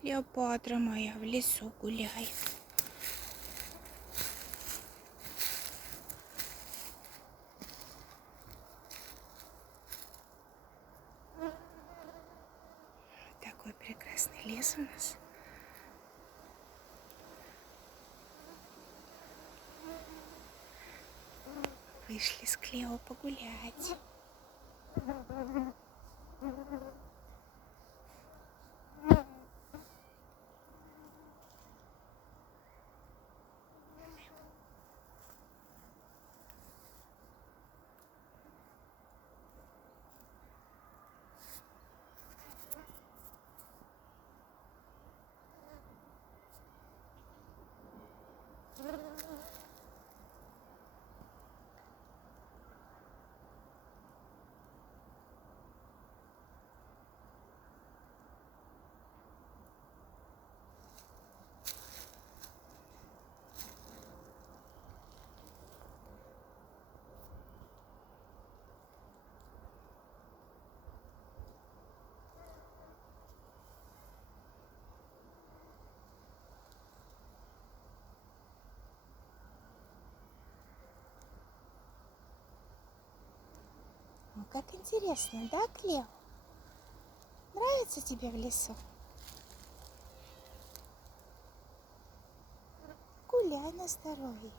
Клеопатра моя в лесу гуляет. Такой прекрасный лес у нас. Вышли с Клео погулять. Ну, как интересно, да, Клео? Нравится тебе в лесу? Гуляй на здоровье.